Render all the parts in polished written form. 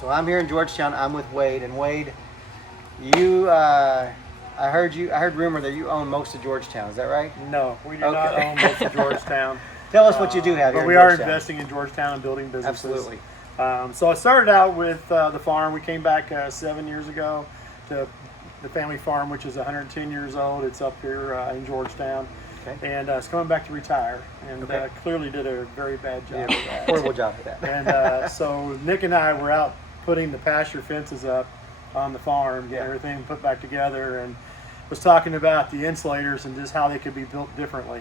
So I'm here in Georgetown. I'm with Wade, and Wade, you, I heard rumor that you own most of Georgetown. Is that right? No, we do not own most of Georgetown. Tell us what you do have here But in we are Georgetown. investing in Georgetown and building businesses. Absolutely. So I started out with the farm. We came back 7 years ago to the family farm, which is 110 years old. It's up here in Georgetown. Okay. And it's coming back to retire, and Okay. Clearly did a very bad job of that. Horrible job with that. And so Nick and I were out putting the pasture fences up on the farm, getting everything put back together, and was talking about the insulators and just how they could be built differently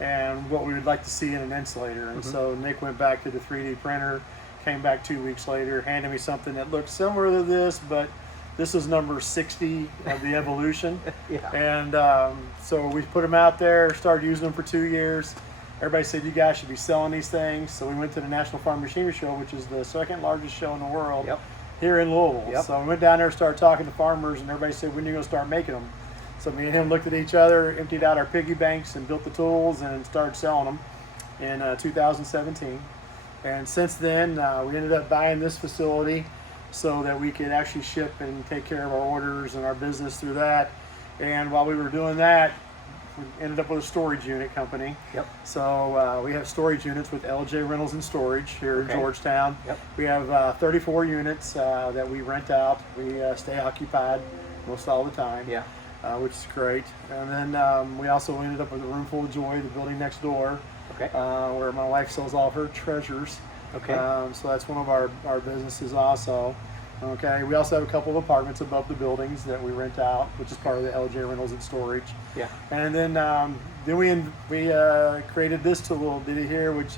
and what we would like to see in an insulator. And so Nick went back to the 3D printer, came back 2 weeks later, handed me something that looked similar to this, but this is number 60 of the evolution. Yeah. And so we put them out there, started using them for 2 years. Everybody said, you guys should be selling these things. So we went to the National Farm Machinery Show, which is the second largest show in the world, Yep. here in Louisville. Yep. So we went down there, started talking to farmers, and everybody said, when are you going to start making them? So me and him looked at each other, emptied out our piggy banks, and built the tools and started selling them in 2017. And since then, we ended up buying this facility so that we could actually ship and take care of our orders and our business through that. And while we were doing that, we ended up with a storage unit company. Yep. So we have storage units with LJ Rentals and Storage here in Georgetown. Yep. We have 34 units that we rent out. We stay occupied most all the time. Yeah. Which is great. And then we also ended up with a Room Full of Joy, the building next door, Okay. where my wife sells all of her treasures. Okay. So that's one of our businesses also. Okay. We also have a couple of apartments above the buildings that we rent out, which is part of the LJ Rentals and Storage. Yeah. And then we created this tool here, which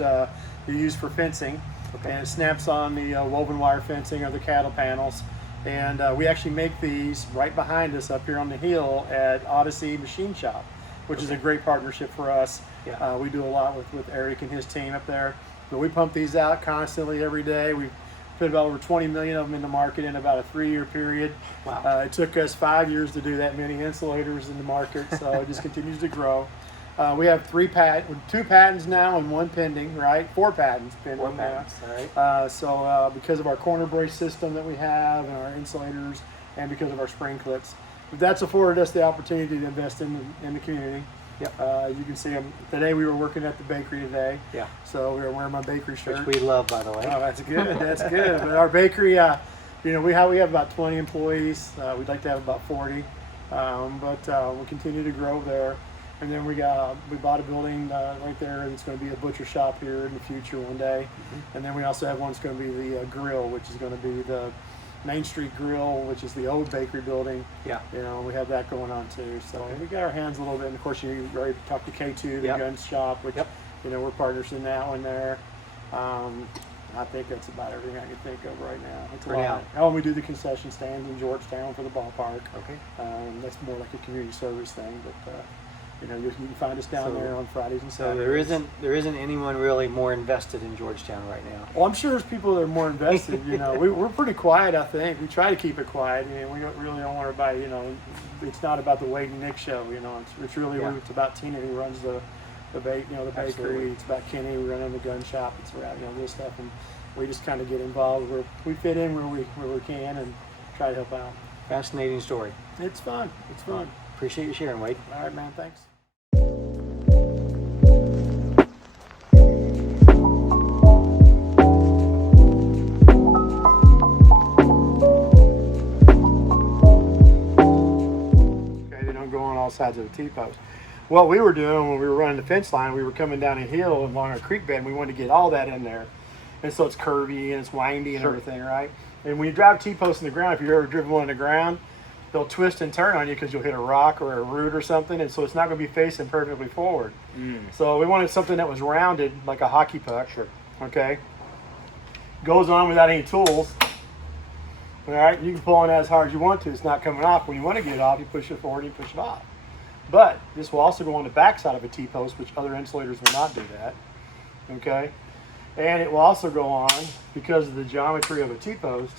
we use for fencing. Okay. And it snaps on the woven wire fencing of the cattle panels. And we actually make these right behind us up here on the hill at Odyssey Machine Shop, which is a great partnership for us. Yeah. We do a lot with Eric and his team up there. But we pump these out constantly every day. We put about over 20 million of them in the market in about a 3-year period. Wow. It took us 5 years to do that many insulators in the market, so it just continues to grow. We have 2 patents now and 1 pending, right? 4 patents pending. 4 patents, all right. So because of our corner brace system that we have and our insulators, and because of our spring clips, that's afforded us the opportunity to invest in the community. Yep. You can see them today. We were working at the bakery today. Yeah. So we were wearing my bakery shirt. Which we love, by the way. Oh, that's good. That's good. But our bakery, we have about 20 employees. We'd like to have about 40, but we'll continue to grow there. And then we bought a building right there, and it's going to be a butcher shop here in the future one day. And then we also have one that's going to be the grill, which is going to be the Main Street Grill, which is the old bakery building. Yeah. We have that going on too. So we got our hands a little bit. And of course, you already talked to K2, the gun shop, which we're partners in that one there. I think that's about everything I can think of right now. It's a lot. Oh, we do the concession stands in Georgetown for the ballpark. Okay. That's more like a community service thing, but you can find us down there on Fridays and So Saturdays. there isn't anyone really more invested in Georgetown right now. Well, I'm sure there's people that are more invested. We're pretty quiet. I think we try to keep it quiet. We really don't want everybody. It's not about the Wade and Nick show. It's really it's about Tina, who runs the bakery. Absolutely. It's about Kenny, who runs the gun shop. It's about this stuff, and we just kind of get involved where we fit in where we can and try to help out. Fascinating story. It's fun. It's fun. Appreciate you sharing, Wade. All right, man. Thanks. Sides of a T-post. What we were doing when we were running the fence line, we were coming down a hill along our creek bed, and we wanted to get all that in there. And so it's curvy and it's windy and everything, right? And when you drive a T-post in the ground, if you've ever driven one in the ground, they'll twist and turn on you because you'll hit a rock or a root or something, and so it's not going to be facing perfectly forward. So we wanted something that was rounded like a hockey puck. Okay? Goes on without any tools. All right? You can pull on that as hard as you want to. It's not coming off. When you want to get it off, you push it forward and you push it off. But this will also go on the back side of a T-post, which other insulators will not do that. Okay? And it will also go on, because of the geometry of a T-post,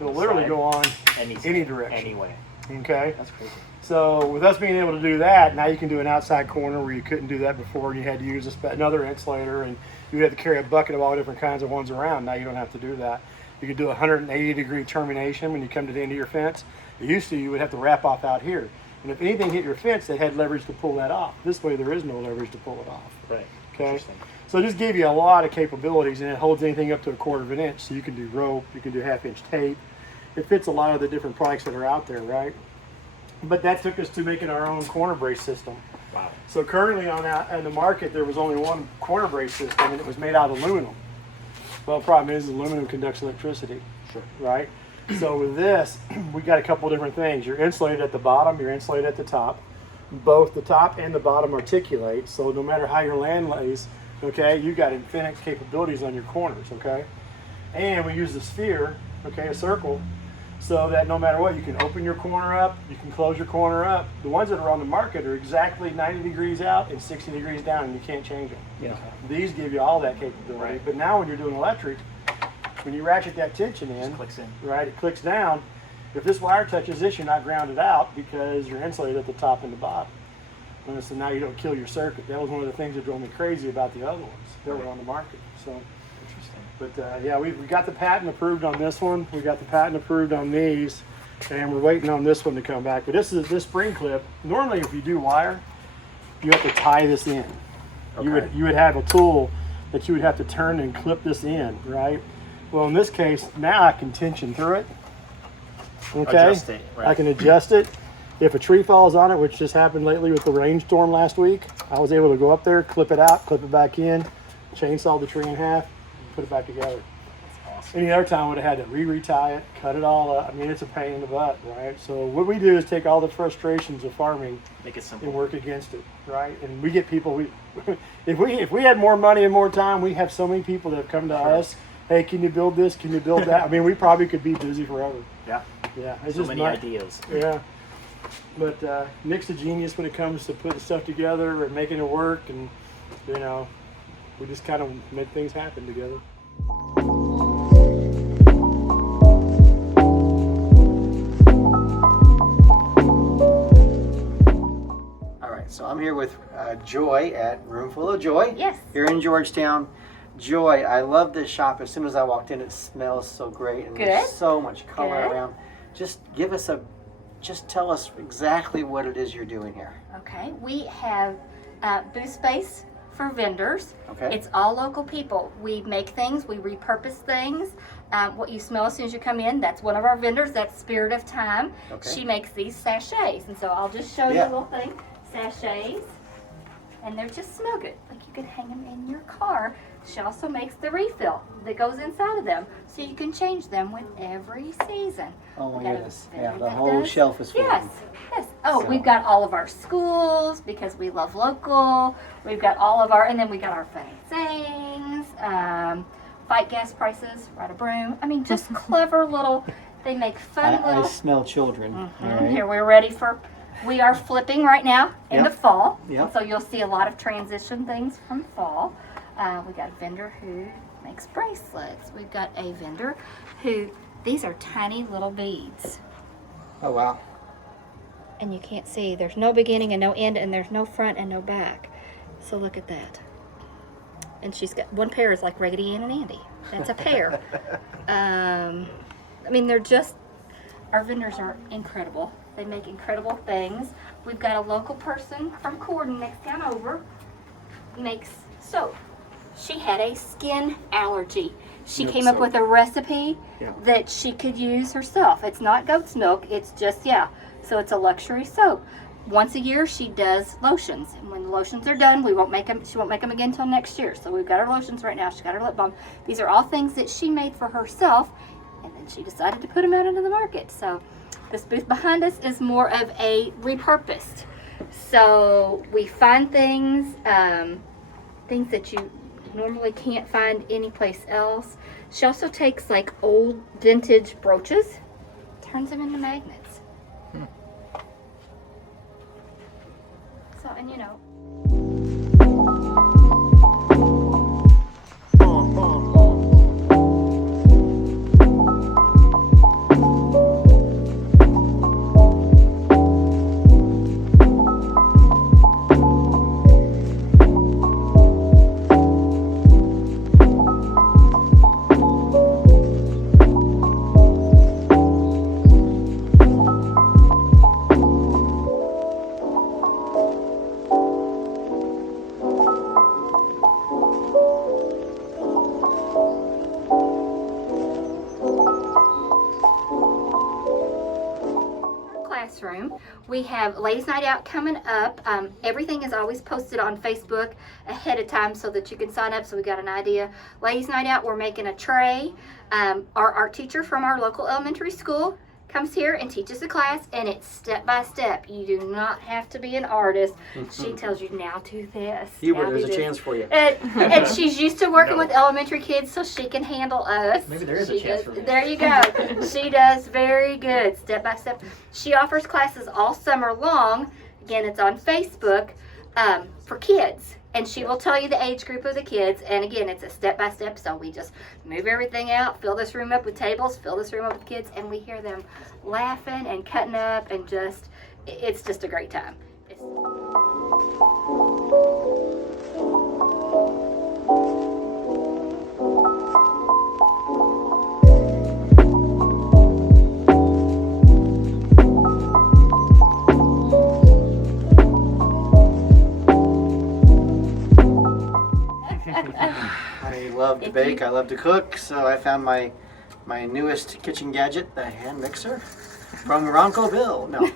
it'll literally go on any direction. Anyway. Okay? That's crazy. So with us being able to do that, now you can do an outside corner where you couldn't do that before, and you had to use another insulator, and you had to carry a bucket of all different kinds of ones around. Now you don't have to do that. You could do a 180-degree termination when you come to the end of your fence. It used to, you would have to wrap off out here. And if anything hit your fence, they had leverage to pull that off. This way, there is no leverage to pull it off. Right. Okay. So it just gave you a lot of capabilities, and it holds anything up to 1/4 of an inch. So you can do rope, you can do 1/2-inch tape. It fits a lot of the different products that are out there, right? But that took us to making our own corner brace system. Wow. So currently on the market, there was only one corner brace system, and it was made out of aluminum. Well, the problem is aluminum conducts electricity, Sure. right? So with this, we got a couple different things. You're insulated at the bottom, you're insulated at the top. Both the top and the bottom articulate, so no matter how your land lays, okay, you got infinite capabilities on your corners, okay? And we use the sphere, okay, a circle, so that no matter what, you can open your corner up, you can close your corner up. The ones that are on the market are exactly 90 degrees out and 60 degrees down, and you can't change them. Yeah. These give you all that capability, Right. but now when you're doing electric, when you ratchet that tension in, Just clicks in. right, it clicks down. If this wire touches this, you're not grounded out because you're insulated at the top and the bottom. So now you don't kill your circuit. That was one of the things that drove me crazy about the other ones that were on the market. So, Interesting. but yeah, we got the patent approved on this one. We got the patent approved on these, and we're waiting on this one to come back. But this spring clip. Normally, if you do wire, you have to tie this in. Okay. You would have a tool that you would have to turn and clip this in, right? Well, in this case, now I can tension through it. Okay, Adjust it, right. I can adjust it. If a tree falls on it, which just happened lately with the rainstorm last week, I was able to go up there, clip it out, clip it back in, chainsaw the tree in half, put it back together. That's awesome. Any other time I would have had to retie it, cut it all up. I mean, it's a pain in the butt, right? So what we do is take all the frustrations of farming Make it and simple. work against it, right? And we get people. If we had more money and more time, we have so many people that have come to us. Hey, can you build this? Can you build that? I mean, we probably could be busy forever. Yeah. Yeah, it's So just many not- ideas. Yeah, but Nick's a genius when it comes to putting stuff together and making it work, and you know, we just kind of make things happen together. All right, so I'm here with Joy at Roomful of Joy. Yes. Here in Georgetown. Joy, I love this shop. As soon as I walked in, it smells so great, and there's Good. so much color Good. around. Just tell us exactly what it is you're doing here. Okay, we have booth space for vendors. Okay. It's all local people. We make things, we repurpose things. What you smell as soon as you come in, that's one of our vendors. That's Spirit of Time. Okay. She makes these sachets, and so I'll just show you Yeah. a little thing. Sachets, and they just smell good. Like you could hang them in your car. She also makes the refill that goes inside of them, so you can change them with every season. Oh We my got a goodness. vendor Yeah, the that whole does- shelf is full. Yes, yes. Oh, So- we've got all of our schools because we love local. We've got all of our, and then we got our fun sayings, fight gas prices, ride a broom. I mean, just clever little, they make fun I little. smell children. All right. Here, we're ready for, we are flipping right now into Yep. fall. Yep. And so you'll see a lot of transition things from fall. We got a vendor who makes bracelets. We've got a vendor who, these are tiny little beads. Oh wow. And you can't see, there's no beginning and no end, and there's no front and no back. So look at that. And she's got, one pair is like Raggedy Ann and Andy. That's a pair. I mean, they're just, our vendors are incredible. They make incredible things. We've got a local person from Corden next town over, makes soap. She had a skin allergy. She Milk came up soap. with a recipe Yeah. that she could use herself. It's not goat's milk, it's just, yeah. So it's a luxury soap. Once a year she does lotions, and when the lotions are done, we won't make them. She won't make them again until next year. So we've got her lotions right now. She's got her lip balm. These are all things that she made for herself, and then she decided to put them out into the market. So this booth behind us is more of a repurposed. So we find things, things that you normally can't find anyplace else. She also takes like old vintage brooches, turns them into magnets. So, and you know, this room. We have Ladies Night Out coming up. Everything is always posted on Facebook ahead of time so that you can sign up so we got an idea. Ladies Night Out, we're making a tray. Our art teacher from our local elementary school comes here and teaches a class, and it's step by step. You do not have to be an artist. She tells you, now do this. Hubert, now there's do a this. chance for you. And she's used to working with elementary kids, so she can handle us. Maybe there is a She chance does- for me. There you go. She does very good, step by step. She offers classes all summer long. Again, it's on Facebook for kids. And she will tell you the age group of the kids. And again, it's a step by step. So we just move everything out, fill this room up with tables, fill this room up with kids, and we hear them laughing and cutting up, and it's just a great time. I love to bake. I love to cook. So I found my newest kitchen gadget, the hand mixer, from your Uncle Bill. No.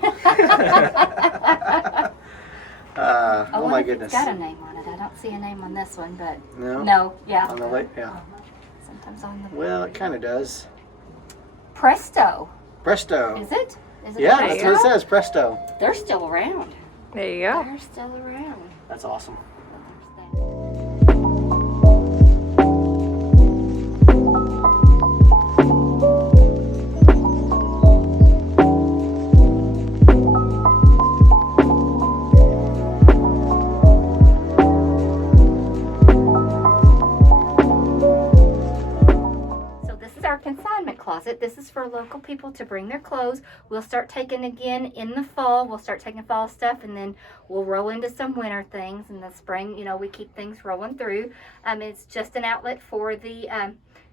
Oh my goodness. It's got a name on it. I don't see a name on this one, but No. no, yeah. On the late, yeah. Sometimes on the Well, it kind of does. Presto. Presto. Is it? Is it Yeah, Presto? that's what it says. Presto. They're still around. There you go. They're still around. That's awesome. So this is our consignment closet. This is for local people to bring their clothes. We'll start taking again in the fall. We'll start taking fall stuff, and then we'll roll into some winter things. In the spring, we keep things rolling through. It's just an outlet for the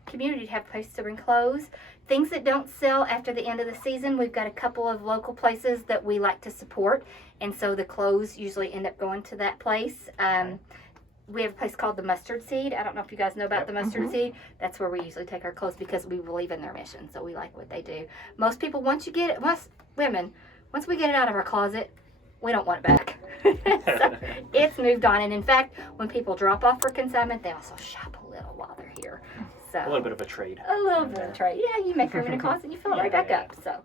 community to have a place to bring clothes. Things that don't sell after the end of the season, we've got a couple of local places that we like to support, and so the clothes usually end up going to that place. We have a place called the Mustard Seed. I don't know if you guys know about the Mustard Seed. That's where we usually take our clothes because we believe in their mission, so we like what they do. Most people, once we get it out of our closet, we don't want it back. So it's moved on, and in fact, when people drop off for consignment, they also shop a little while they're here. So A little bit of a trade. a little bit of trade. Yeah, you make room in a closet, you fill it right back up. So